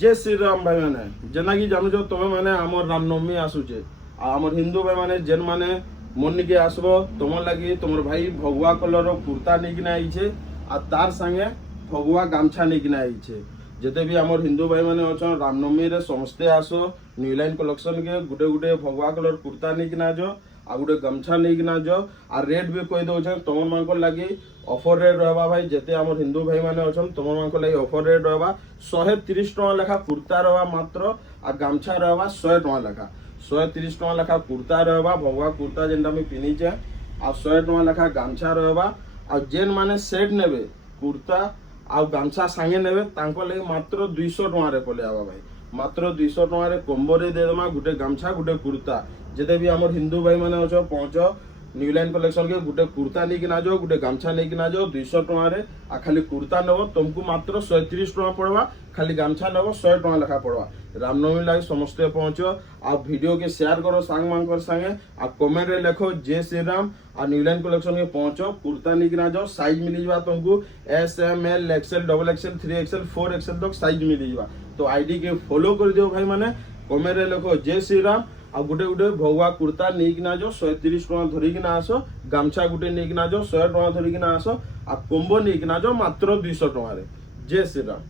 जय श्री राम भाई मैंने जना कि जानू तुम्हें मैंने आमर रामनवमी आसुचे आमर हिंदू भाई मैंने जेन मैंने मन के आसब तुम लगी तुम भाई भगवा कलर कुर्ता नहीं आईचे आ तार संगे भगवा गामछा नहीं आईचे जिते भी आमर हिंदू भाई मैंने अच्छा रामनवमी रे समस्ते आस न्यू लाइन कलेक्शन के गुटे गुटे भगवा कलर कुर्ता नहीं आज आ गोटे गमछा नहीं जो आ रेट भी कही दौर तुम मान लगी ऑफर रेट रहा भाई जिते आम हिंदू भाई मैंने अच्छा तुम मान लगी ऑफर रेट रहा 130 टका लेखा कुर्ता रहा मात्र आ गमछा रहा 100 टका लेखा 130 टका लेखा कुर्ता रहा भगवा कुर्ता जेनटा मुझे पिन्हीचे आ 100 टका लेखा गमछा रहा आ जेन माने सेट ने कुर्ता आ गमछा सांगे ने लगे मात्र 200 टका पले आवा भाई मात्र 200 टका कोम्बो रे देदेमा गुटे गमछा गुटे कुर्ता जिते भी आम हिंदू भाई मैंने अच्छे पहुंच न्यू लाइन कलेक्शन के गुटे कुर्ता नहीं ना जाओ गुटे गमछा नहीं ना जाओ 200 टका खाली कुर्ता नब तुमको मात्र 130 टका पड़वा खाली गमछा नब 100 टका लेखा पड़वा रामनवमी लगे समस्ते पहुंचो आ वीडियो के शेयर करो सांग मान संगे आ कमेंट रे लिखो जय श्री राम आ न्यू लाइन कलेक्शन के पहुंचो कुर्ता नहीं ना जाओ साइज मिली जावा तुमको S M L XL double XL 3XL 4XL तक साइज मिली जावा तो आईडी के फॉलो कर दियो भाई मैंने कमेंट रे लिखो जय श्री राम आ गुटे गुटे भगवा कुर्ता नहीं जो 130 टका धरिकिना आस गामछा गुटे नहीं जो 100 टका धरिकिना आस आ कोम्बो नहीं जो मात्र 200 टका जय श्री राम।